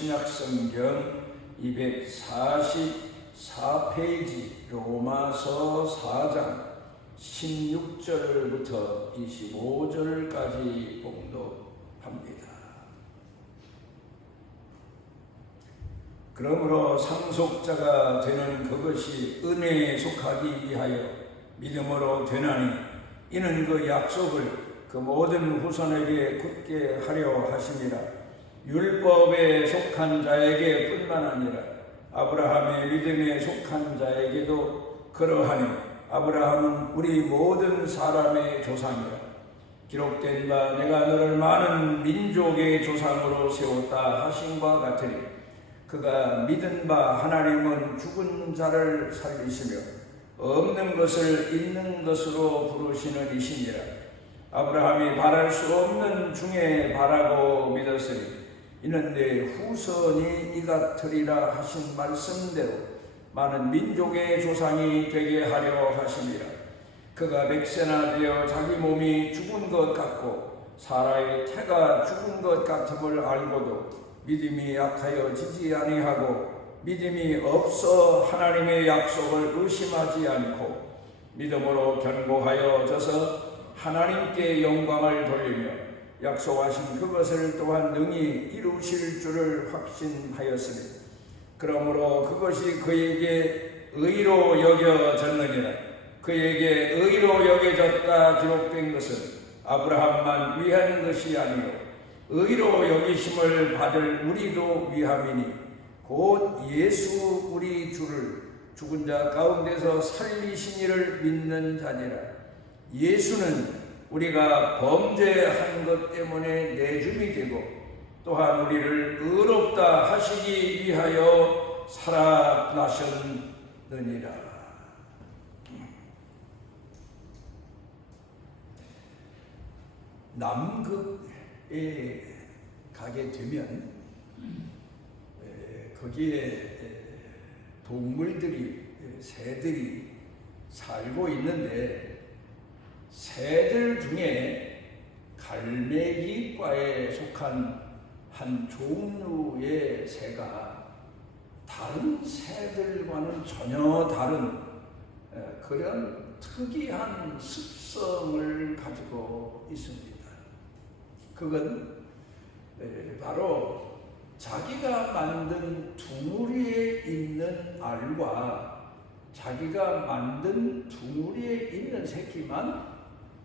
신약성경 244페이지 로마서 4장 16절부터 25절까지 봉독합니다. 그러므로 상속자가 되는 그것이 은혜에 속하기 위하여 믿음으로 되나니 이는 그 약속을 그 모든 후손에게 굳게 하려 하심이라. 율법에 속한 자에게 뿐만 아니라 아브라함의 믿음에 속한 자에게도 그러하니 아브라함은 우리 모든 사람의 조상이라. 기록된 바 내가 너를 많은 민족의 조상으로 세웠다 하심과 같으니 그가 믿은 바 하나님은 죽은 자를 살리시며 없는 것을 있는 것으로 부르시는 이시니라. 아브라함이 바랄 수 없는 중에 바라고 믿었으니 이는 내 후손이 이 같으리라 하신 말씀대로 많은 민족의 조상이 되게 하려 하심이라. 그가 100세나 되어 자기 몸이 죽은 것 같고 사라의 태가 죽은 것 같음을 알고도 믿음이 약하여 지지 아니하고 믿음이 없어 하나님의 약속을 의심하지 않고 믿음으로 견고하여 져서 하나님께 영광을 돌리며 약속하신 그것을 또한 능히 이루실 줄을 확신하였으니 그러므로 그것이 그에게 의로 여겨졌느니라. 그에게 의로 여겨졌다 기록된 것은 아브라함만 위한 것이 아니요 의로 여기심을 받을 우리도 위함이니 곧 예수 우리 주를 죽은 자 가운데서 살리신 이를 믿는 자니라. 예수는 우리가 범죄한 것 때문에 내줌이 되고 또한 우리를 의롭다 하시기 위하여 살아나셨느니라. 남극에 가게 되면 거기에 동물들이 새들이 살고 있는데 새들 중에 갈매기과에 속한 한 종류의 새가 다른 새들과는 전혀 다른 그런 특이한 습성을 가지고 있습니다. 그건 바로 자기가 만든 둥우리에 있는 알과 자기가 만든 둥우리에 있는 새끼만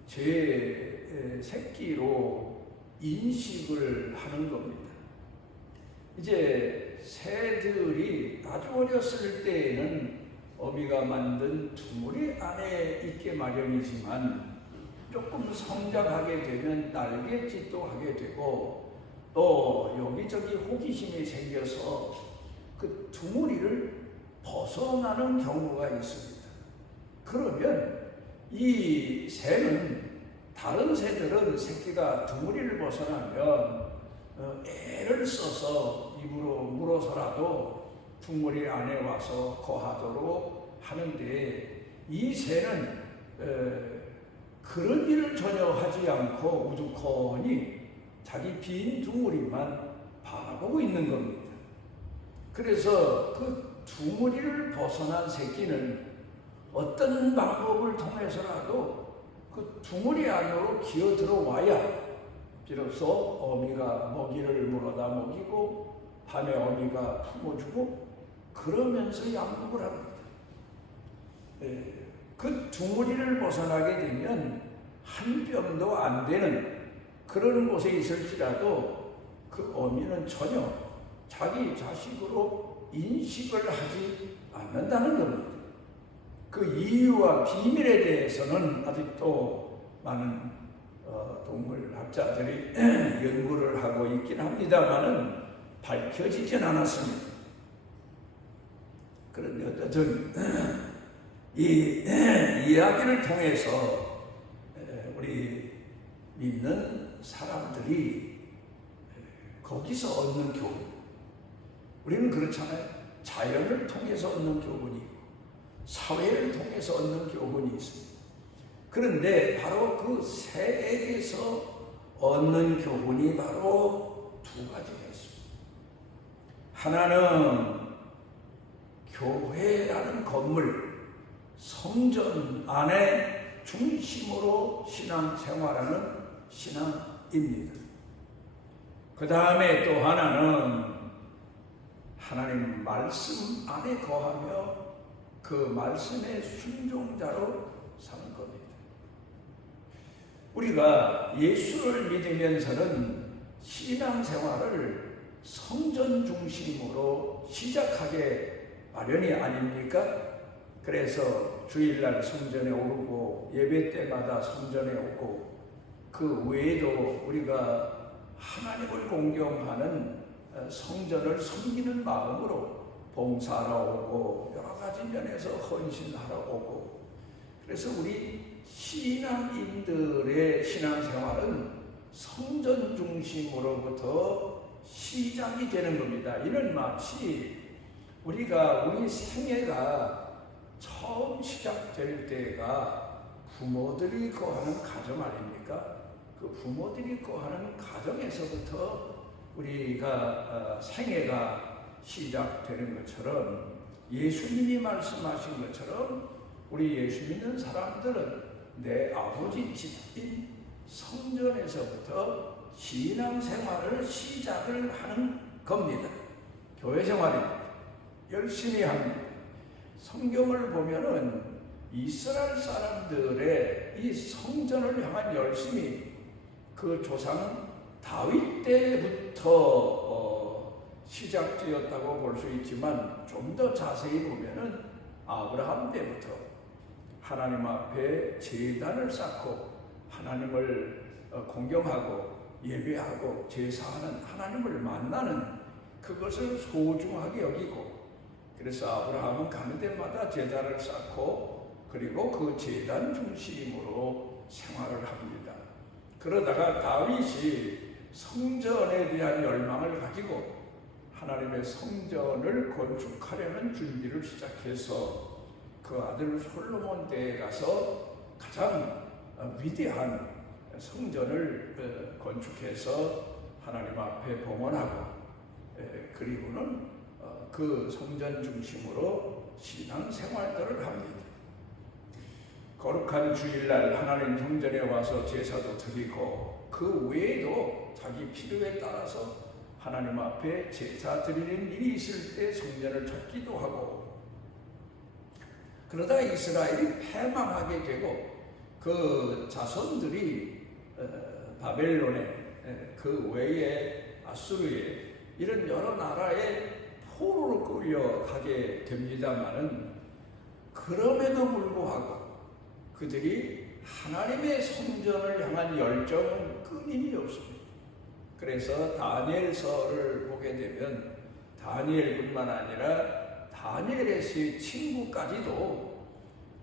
제 새끼로 인식을 하는 겁니다. 이제 새들이 아주 어렸을 때에는 어미가 만든 둥우리 안에 있게 마련이지만 조금 성장하게 되면 날갯짓도 하게 되고 또 여기저기 호기심이 생겨서 그 둥우리를 벗어나는 경우가 있습니다. 그러면 이 새는 다른 새들은 새끼가 둥우리를 벗어나면 애를 써서 입으로 물어서라도 둥우리 안에 와서 거하도록 하는데 이 새는 그런 일을 전혀 하지 않고 우두커니 자기 빈 둥우리만 바라보고 있는 겁니다. 그래서 그 둥우리를 벗어난 새끼는 어떤 방법을 통해서라도 그 둥우리 안으로 기어 들어와야 비로소 어미가 먹이를 물어다 먹이고 밤에 어미가 품어주고 그러면서 양육을 합니다. 그 둥우리를 벗어나게 되면 한 뼘도 안 되는 그런 곳에 있을지라도 그 어미는 전혀 자기 자식으로 인식을 하지 않는다는 겁니다. 그 이유와 비밀에 대해서는 아직도 많은 동물학자들이 연구를 하고 있긴 합니다만은 밝혀지진 않았습니다. 그런데 어쨌든 이 이야기를 통해서 우리 믿는 사람들이 거기서 얻는 교훈, 우리는 그렇잖아요. 자연을 통해서 얻는 교훈이 있고 사회를 통해서 얻는 교훈이 있습니다. 그런데 바로 그 새에게서 얻는 교훈이 바로 두 가지가 있습니다. 하나는 교회라는 건물, 성전 안에 중심으로 신앙생활하는 신앙입니다. 그 다음에 또 하나는 하나님 말씀 안에 거하며 그 말씀의 순종자로 사는 겁니다. 우리가 예수를 믿으면서는 신앙생활을 성전 중심으로 시작하게 마련이 아닙니까? 그래서 주일날 성전에 오르고 예배 때마다 성전에 오고 그 외에도 우리가 하나님을 공경하는 성전을 섬기는 마음으로 봉사하러 오고 여러 가지 면에서 헌신하러 오고, 그래서 우리 신앙인들의 신앙생활은 성전 중심으로부터 시작이 되는 겁니다. 이는 마치 우리가 우리 생애가 처음 시작될 때가 부모들이 거하는 가정 아닙니까? 그 부모들이 거하는 가정에서부터 우리가 생애가 시작되는 것처럼, 예수님이 말씀하신 것처럼 우리 예수 믿는 사람들은 내 아버지 집인 성전에서부터 신앙생활을 시작을 하는 겁니다. 교회 생활입니다. 열심히 합니다. 성경을 보면은 이스라엘 사람들의 이 성전을 향한 열심이 그 조상 다윗 때부터 시작되었다고 볼 수 있지만, 좀 더 자세히 보면은 아브라함 때부터 하나님 앞에 제단을 쌓고 하나님을 공경하고 예배하고 제사하는, 하나님을 만나는 그것을 소중하게 여기고, 그래서 아브라함은 가는 데마다 제단을 쌓고 그리고 그 제단 중심으로 생활을 합니다. 그러다가 다윗이 성전에 대한 열망을 가지고 하나님의 성전을 건축하려는 준비를 시작해서 그 아들 솔로몬 때에 가서 가장 위대한 성전을 건축해서 하나님 앞에 봉헌하고, 그리고는 그 성전 중심으로 신앙생활들을 합니다. 거룩한 주일날 하나님 성전에 와서 제사도 드리고, 그 외에도 자기 필요에 따라서 하나님 앞에 제사 드리는 일이 있을 때 성전을 찾기도 하고, 그러다 이스라엘이 패망하게 되고 그 자손들이 바벨론에, 그 외에 아수르에, 이런 여러 나라에 포로로 끌려가게 됩니다마는, 그럼에도 불구하고 그들이 하나님의 성전을 향한 열정은 끊임이 없습니다. 그래서 다니엘서를 보게 되면 다니엘뿐만 아니라 다니엘의 세 친구까지도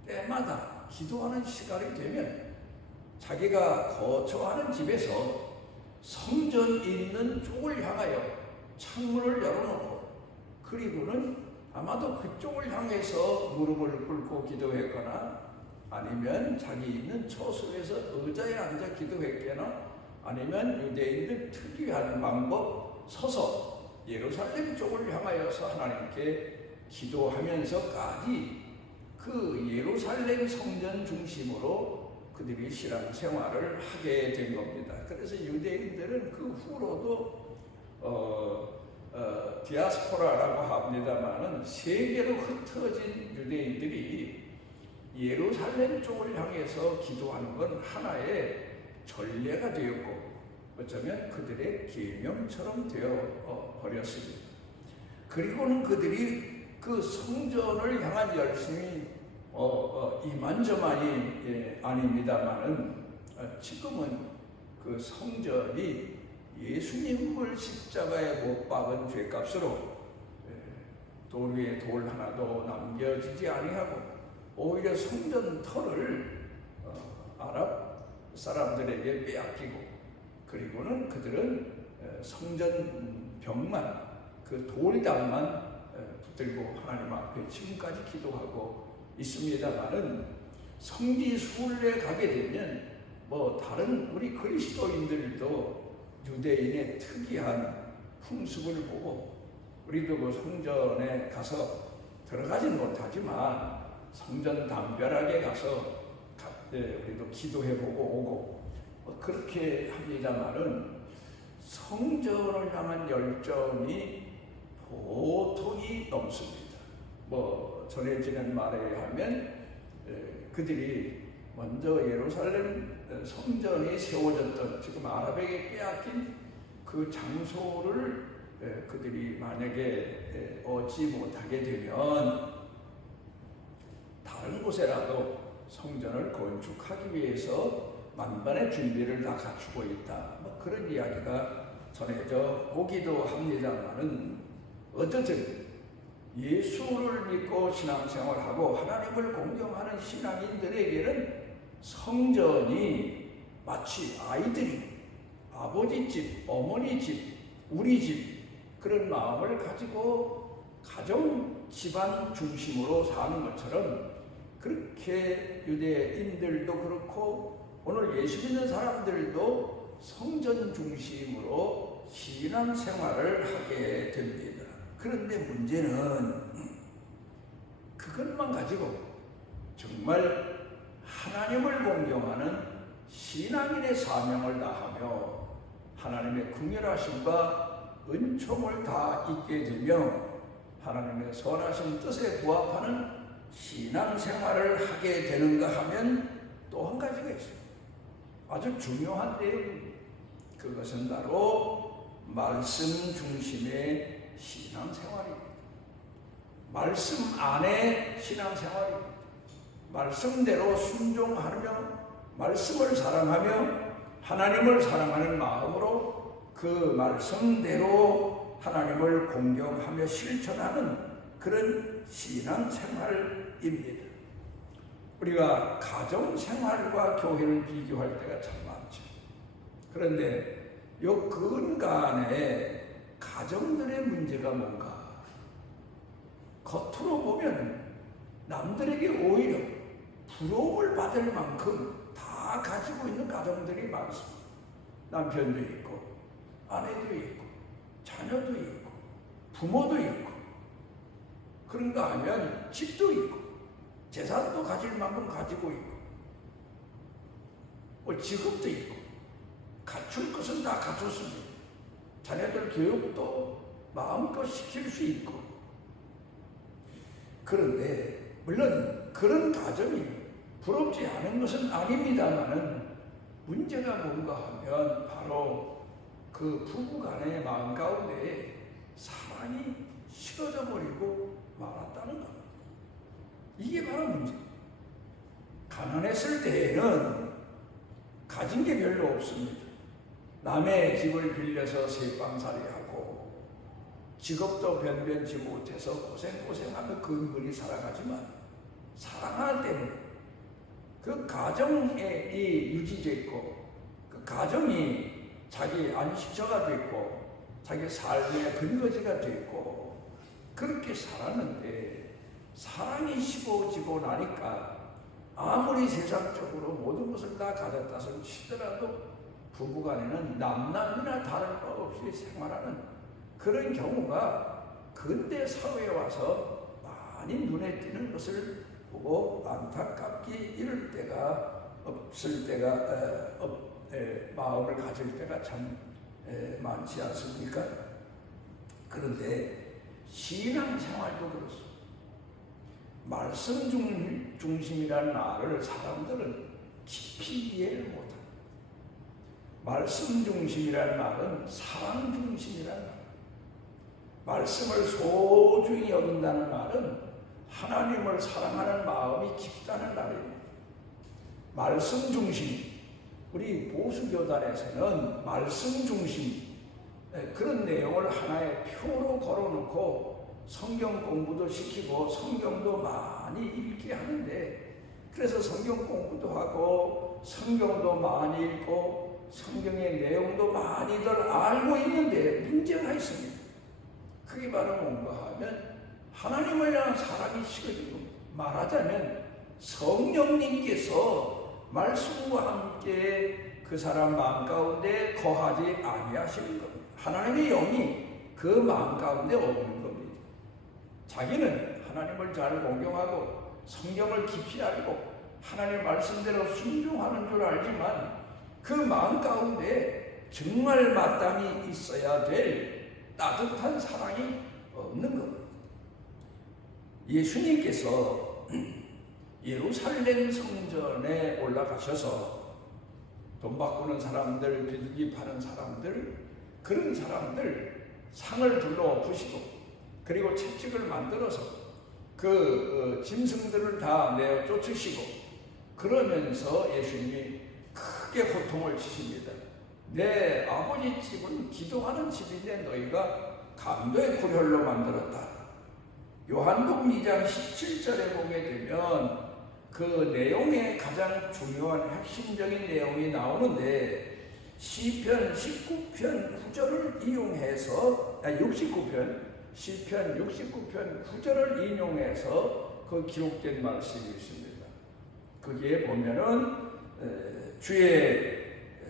때마다 기도하는 시간이 되면 자기가 거처하는 집에서 성전 있는 쪽을 향하여 창문을 열어놓고, 그리고는 아마도 그쪽을 향해서 무릎을 꿇고 기도했거나, 아니면 자기 있는 처소에서 의자에 앉아 기도했거나, 아니면 유대인들 특유한 방법 서서 예루살렘 쪽을 향하여서 하나님께 기도하면서까지 그 예루살렘 성전 중심으로 그들이 신앙생활을 하게 된 겁니다. 그래서 유대인들은 그 후로도 디아스포라라고 합니다만은 세계로 흩어진 유대인들이 예루살렘 쪽을 향해서 기도하는 건 하나의 전례가 되었고, 어쩌면 그들의 계명처럼 되어 버렸습니다. 그리고는 그들이 그 성전을 향한 열심이 이만저만이 아닙니다만은, 지금은 그 성전이 예수님을 십자가에 못 박은 죄값으로 돌 위에 돌 하나도 남겨지지 아니하고, 오히려 성전 터를 아랍 사람들에게 빼앗기고, 그리고는 그들은 성전 벽만, 그 돌담만 붙들고 하나님 앞에 지금까지 기도하고 있습니다만은, 성지 순례 가게 되면 다른 우리 그리스도인들도 유대인의 특이한 풍습을 보고 우리도 그 성전에 가서 들어가진 못하지만 성전 담벼락에 가서 우리도 기도해보고 오고 그렇게 합니다만은 성전을 향한 열정이 보통이 넘습니다. 전해지는 말에 의하면 그들이 먼저 예루살렘 성전이 세워졌던 지금 아랍에게 빼앗긴 그 장소를 그들이 만약에 얻지 못하게 되면 다른 곳에라도 성전을 건축하기 위해서 만반의 준비를 다 갖추고 있다. 그런 이야기가 전해져 오기도 합니다만은 어쨌든 예수를 믿고 신앙생활하고 하나님을 공경하는 신앙인들에게는 성전이 마치 아이들이 아버지 집, 어머니 집, 우리 집 그런 마음을 가지고 가정 집안 중심으로 사는 것처럼 그렇게 유대인들도 그렇고 오늘 예수 믿는 사람들도 성전 중심으로 신앙생활을 하게 됩니다. 그런데 문제는 그것만 가지고 정말 하나님을 공경하는 신앙인의 사명을 다하며 하나님의 긍휼하심과 은총을 다 잊게 되며 하나님의 선하신 뜻에 부합하는 신앙생활을 하게 되는가 하면 또 한 가지가 있습니다. 아주 중요한 내용입니다. 그것은 바로 말씀 중심의 신앙생활입니다. 말씀 안에 신앙생활입니다. 말씀대로 순종하며 말씀을 사랑하며 하나님을 사랑하는 마음으로 그 말씀대로 하나님을 공경하며 실천하는 그런 신앙생활입니다. 우리가 가정생활과 교회를 비교할 때가 참 많죠. 그런데 요 근간에 가정들의 문제가 뭔가 겉으로 보면 남들에게 오히려 부러움을 받을 만큼 다 가지고 있는 가정들이 많습니다. 남편도 있고 아내도 있고 자녀도 있고 부모도 있고 그런가 하면 집도 있고 재산도 가질 만큼 가지고 있고 직업도 있고 갖출 것은 다 갖췄습니다. 자녀들 교육도 마음껏 시킬 수 있고 그런데 물론 그런 가정이 부럽지 않은 것은 아닙니다만은 문제가 뭔가 하면 바로 그 부부간의 마음 가운데 사랑이 식어져 버리고 말았다는 겁니다. 이게 바로 문제입니다. 가난했을 때에는 가진 게 별로 없습니다. 남의 집을 빌려서 새빵살이하고 직업도 변변치 못해서 고생하며 근근히 살아가지만 사랑할 때는 그 가정이 유지됐고 그 가정이 자기 안식처가 됐고 자기 삶의 근거지가 됐고 그렇게 살았는데 사랑이 식어지고 나니까 아무리 세상적으로 모든 것을 다 가졌다 손 치더라도 부부간에는 남남이나 다를 바 없이 생활하는 그런 경우가 근대 사회에 와서 많이 눈에 띄는 것을 보고 안타깝게 이럴 때가 없을 때가 마음을 가질 때가 참 많지 않습니까? 그런데 신앙생활도 그렇습니다. 말씀 중심이라는 말을 사람들은 깊이 이해를 못합니다. 말씀 중심이라는 말은 사랑 중심이라는 말입니다. 말씀을 소중히 여긴다는 말은 하나님을 사랑하는 마음이 깊다는 말입니다. 말씀 중심, 우리 보수교단에서는 말씀 중심 그런 내용을 하나의 표로 걸어놓고 성경 공부도 시키고 성경도 많이 읽게 하는데 그래서 성경 공부도 하고 성경도 많이 읽고 성경의 내용도 많이들 알고 있는데 문제가 있습니다. 그게 바로 뭔가 하면 하나님을 향한 사랑이 식어진 겁니다. 말하자면 성령님께서 말씀과 함께 그 사람 마음 가운데 거하지 아니하시는 겁니다. 하나님의 영이 그 마음 가운데 없는 겁니다. 자기는 하나님을 잘 공경하고 성경을 깊이 알고 하나님의 말씀대로 순종하는 줄 알지만 그 마음 가운데 정말 마땅히 있어야 될 따뜻한 사랑이 없는 겁니다. 예수님께서 예루살렘 성전에 올라가셔서 돈 바꾸는 사람들, 비둘기 파는 사람들, 그런 사람들 상을 둘러 엎으시고 그리고 채찍을 만들어서 그 짐승들을 다 내어 쫓으시고 그러면서 예수님이 크게 고통을 치십니다. 내 아버지 집은 기도하는 집인데 너희가 강도의 굴혈로 만들었다. 요한복음 2장 17절에 보게 되면 그 내용의 가장 중요한 핵심적인 내용이 나오는데 시편 19편 9절을 이용해서 69편 시편 69편 9절을 인용해서 그 기록된 말씀이 있습니다. 거기에 보면은 주의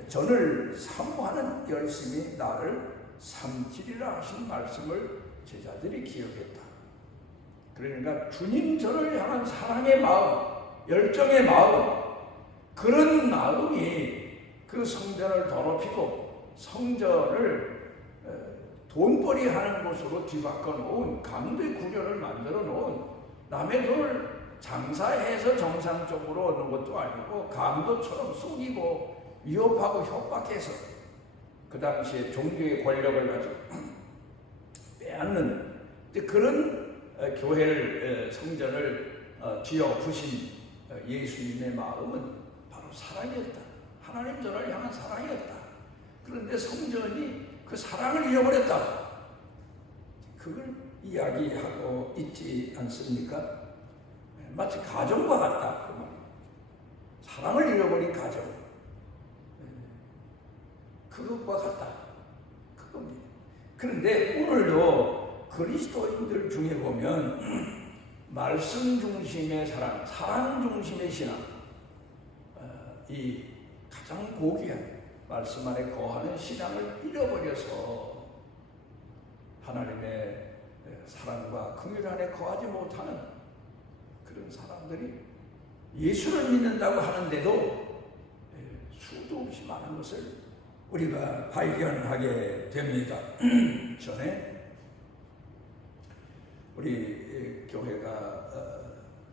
전을 사모하는 열심이 나를 삼키리라 하신 말씀을 제자들이 기억했다. 그러니까 주님 저를 향한 사랑의 마음, 열정의 마음, 그런 마음이 그 성전을 더럽히고 성전을 돈벌이 하는 곳으로 뒤바꿔 놓은 강도의 구조를 만들어 놓은 남의 돈을 장사해서 정상적으로 얻는 것도 아니고 강도처럼 속이고 위협하고 협박해서 그 당시에 종교의 권력을 가지고 빼앗는 그런 교회를 성전을 뒤엎으신 예수님의 마음은 바로 사랑이었다. 하나님 저를 향한 사랑이었다. 그런데 성전이 그 사랑을 잃어버렸다. 그걸 이야기하고 있지 않습니까? 마치 가정과 같다. 그 말입니다. 사랑을 잃어버린 가정. 그것과 같다. 그겁니다. 그런데 오늘도 그리스도인들 중에 보면 말씀 중심의 사랑 중심의 신앙, 이 가장 고귀한 말씀 안에 거하는 신앙을 잃어버려서 하나님의 사랑과 긍휼 안에 거하지 못하는 그런 사람들이 예수를 믿는다고 하는데도 수도 없이 많은 것을 우리가 발견하게 됩니다. 전에 우리 교회가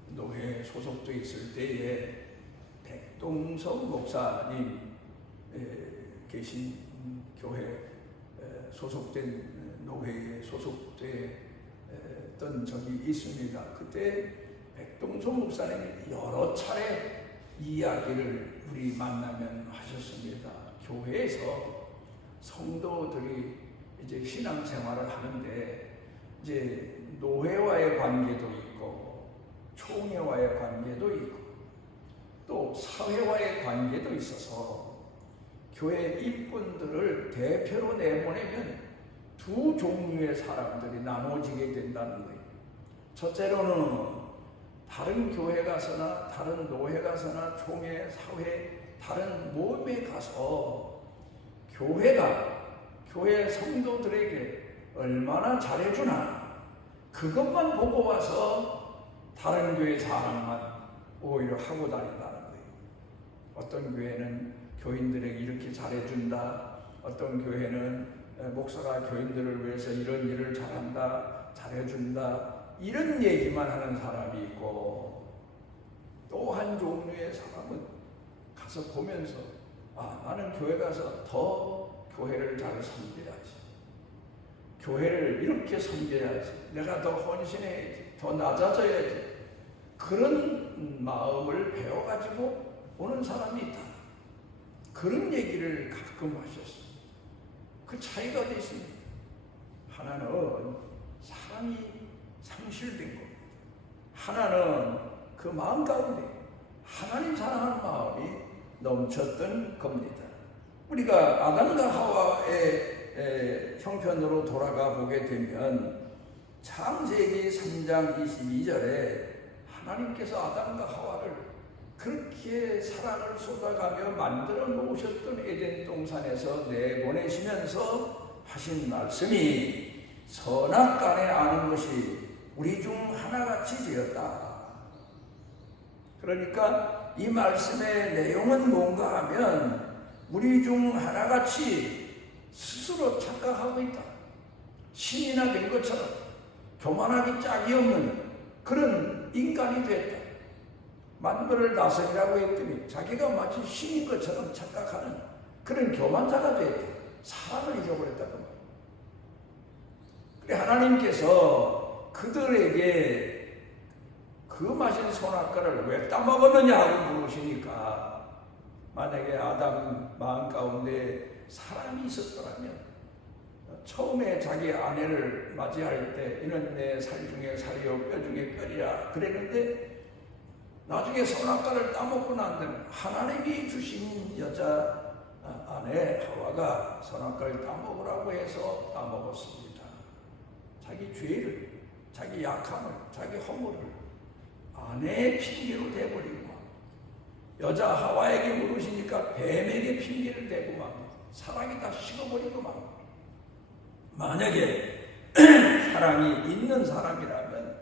노회에 소속되어 있을 때에 백동석 목사님 계신 교회 소속된 노회에 소속됐던 적이 있습니다. 그때 백동석 목사님이 여러 차례 이야기를 우리 만나면 하셨습니다. 교회에서 성도들이 이제 신앙생활을 하는데 이제 노회와의 관계도 있고 총회와의 관계도 있고 또 사회와의 관계도 있어서 교회 일꾼들을 대표로 내보내면 두 종류의 사람들이 나눠지게 된다는 거예요. 첫째로는 다른 교회 가서나 다른 노회 가서나 총회, 사회, 다른 모임에 가서 교회가 교회 성도들에게 얼마나 잘해주나 그것만 보고 와서 다른 교회 자랑만 오히려 하고 다닌다는 거예요. 어떤 교회는 교인들에게 이렇게 잘해준다. 어떤 교회는 목사가 교인들을 위해서 이런 일을 잘한다. 잘해준다. 이런 얘기만 하는 사람이 있고 또 한 종류의 사람은 가서 보면서 나는 교회 가서 더 교회를 잘 섬겨야지. 교회를 이렇게 섬겨야지. 내가 더 헌신해야지. 더 낮아져야지. 그런 마음을 배워가지고 오는 사람이 있다. 그런 얘기를 가끔 하셨어요. 그 차이가 어디 있습니까? 하나는 사랑이 상실된 겁니다. 하나는 그 마음 가운데 하나님 사랑하는 마음이 넘쳤던 겁니다. 우리가 아담과 하와의 형편으로 돌아가 보게 되면 창세기 3장 22절에 하나님께서 아담과 하와를 그렇게 사랑을 쏟아가며 만들어 놓으셨던 에덴 동산에서 내보내시면서 하신 말씀이 선악간에 아는 것이 우리 중 하나같이 되었다. 그러니까 이 말씀의 내용은 뭔가 하면 우리 중 하나같이 스스로 착각하고 있다. 신이나 된 것처럼 교만하기 짝이 없는 그런 인간이 됐다. 만물을 다스리라고 했더니 자기가 마치 신인 것처럼 착각하는 그런 교만자가 됐다. 사랑을 잊어버렸다고 말이야. 그래 하나님께서 그들에게 그 마신 선악과를 왜 따먹었느냐 하고 물으시니까 만약에 아담 마음 가운데 사람이 있었더라면 처음에 자기 아내를 맞이할 때 이는 내 살 중에 살이요 뼈 중에 뼈리야 그랬는데 나중에 선악과를 따먹고 난 다음에 하나님이 주신 여자 아내 하와가 선악과를 따먹으라고 해서 따먹었습니다. 자기 죄를, 자기 약함을, 자기 허물을 아내의 핑계로 대버리고 막 여자 하와에게 물으시니까 뱀에게 핑계를 대고 막 사랑이 다 식어버리고 막 만약에 사랑이 있는 사람이라면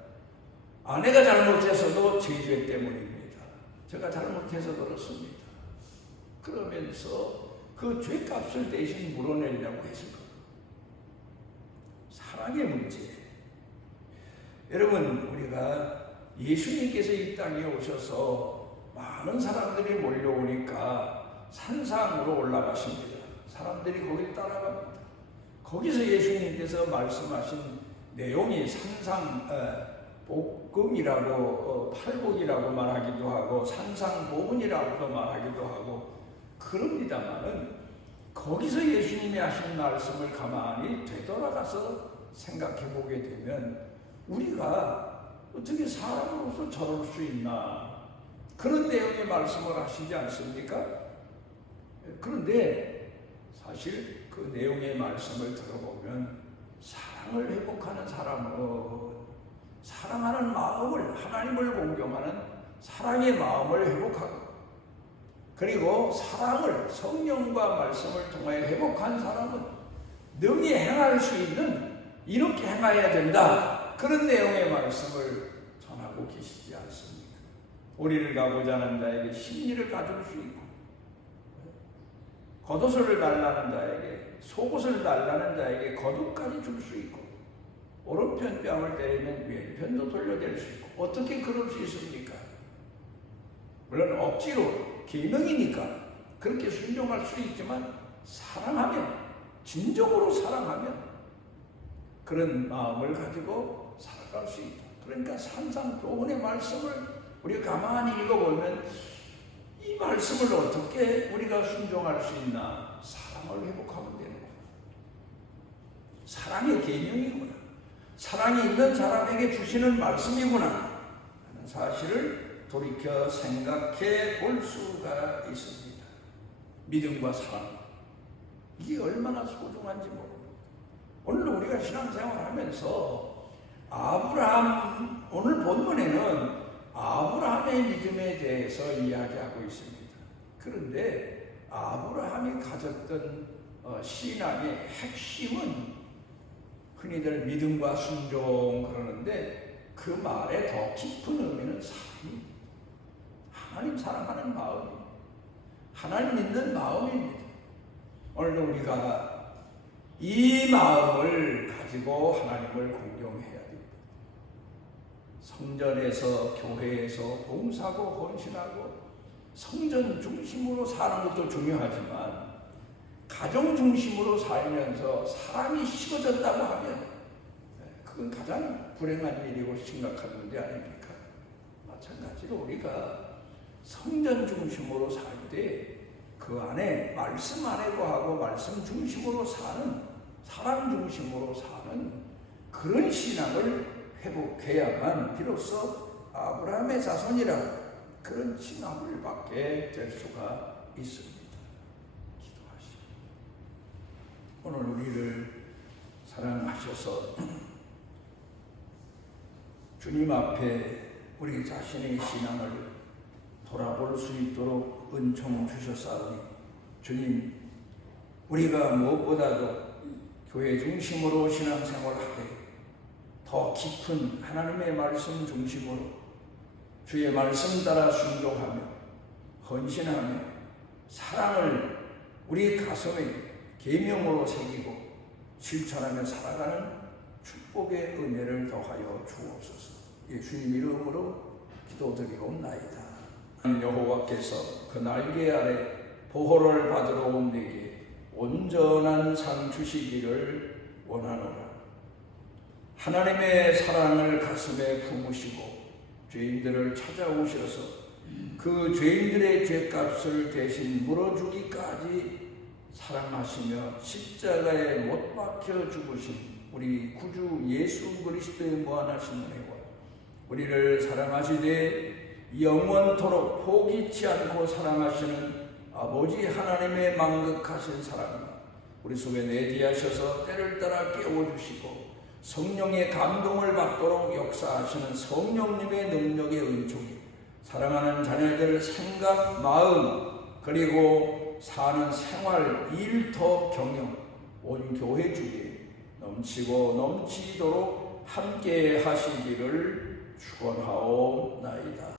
아내가 잘못해서도 제 죄 때문입니다. 제가 잘못해서 그렇습니다. 그러면서 그 죄값을 대신 물어내려고 했을 겁니다. 사랑의 문제. 여러분 우리가 예수님께서 이 땅에 오셔서 많은 사람들이 몰려오니까 산상으로 올라가십니다. 사람들이 거기를 따라갑니다. 거기서 예수님께서 말씀하신 내용이 산상 복음이라고 팔복이라고 말하기도 하고 산상보훈이라고도 말하기도 하고 그럽니다마는 거기서 예수님이 하신 말씀을 가만히 되돌아가서 생각해 보게 되면 우리가 어떻게 사람으로서 저럴 수 있나 그런 내용의 말씀을 하시지 않습니까? 그런데 사실 그 내용의 말씀을 들어보면 사랑을 회복하는 사람은 사랑하는 마음을 하나님을 공경하는 사랑의 마음을 회복하고 그리고 사랑을 성령과 말씀을 통하여 회복한 사람은 능히 행할 수 있는 이렇게 행해야 된다. 그런 내용의 말씀을 전하고 계시지 않습니까? 오리를 가고자 하는 자에게 심리를 가질 수 있고 겉옷을 달라는 자에게 속옷을 달라는 자에게 겉옷까지 줄 수 있고 오른편 뺨을 때리면 왼편도 돌려댈 수 있고 어떻게 그럴 수 있습니까? 물론 억지로 계명이니까 그렇게 순종할 수 있지만 사랑하면 진정으로 사랑하면 그런 마음을 가지고 살아갈 수 있다. 그러니까 산상보훈의 말씀을 우리가 가만히 읽어보면 이 말씀을 어떻게 우리가 순종할 수 있나? 사랑을 회복하면 되는 거야. 사랑의 계명이구나. 사랑이 있는 사람에게 주시는 말씀이구나 하는 사실을 돌이켜 생각해 볼 수가 있습니다. 믿음과 사랑 이게 얼마나 소중한지 모릅니다. 오늘 우리가 신앙생활하면서 아브라함 오늘 본문에는 아브라함의 믿음에 대해서 이야기하고 있습니다. 그런데 아브라함이 가졌던 신앙의 핵심은 흔히들 믿음과 순종 그러는데 그 말에 더 깊은 의미는 사랑입니다. 하나님 사랑하는 마음입니다. 하나님 믿는 마음입니다. 오늘 우리가 이 마음을 가지고 하나님을 공경해야 됩니다. 성전에서 교회에서 봉사하고 헌신하고 성전 중심으로 사는 것도 중요하지만 가정 중심으로 살면서 사람이 식어졌다고 하면 그건 가장 불행한 일이고 심각한 문제 아닙니까? 마찬가지로 우리가 성전 중심으로 살 때 그 안에 말씀 안에 거하고 말씀 중심으로 사는 사랑 중심으로 사는 그런 신앙을 회복해야만 비로소 아브라함의 자손이라 그런 칭함을 받게 될 수가 있습니다. 기도하시오. 오늘 우리를 사랑하셔서 주님 앞에 우리 자신의 신앙을 돌아볼 수 있도록 은총 주셨사오니 주님 우리가 무엇보다도 교회 중심으로 신앙생활하되 더 깊은 하나님의 말씀 중심으로 주의 말씀 따라 순종하며 헌신하며 사랑을 우리 가슴에 계명으로 새기고 실천하며 살아가는 축복의 은혜를 더하여 주옵소서. 예수님 이름으로 기도드리옵나이다. 여호와께서 그 날개 아래 보호를 받으러 온 내게 온전한 상 주시기를 원하노라. 하나님의 사랑을 가슴에 품으시고 죄인들을 찾아오셔서 그 죄인들의 죄값을 대신 물어주기까지 사랑하시며 십자가에 못 박혀 죽으신 우리 구주 예수 그리스도의 무한하신 은혜와 우리를 사랑하시되 영원토록 포기치 않고 사랑하시는 아버지 하나님의 만극하신 사랑과 우리 속에 내재하셔서 때를 따라 깨워주시고 성령의 감동을 받도록 역사하시는 성령님의 능력의 은총이 사랑하는 자녀들 생각, 마음 그리고 사는 생활, 일터, 경영 온 교회 중에 넘치고 넘치도록 함께 하시기를 축원하옵나이다.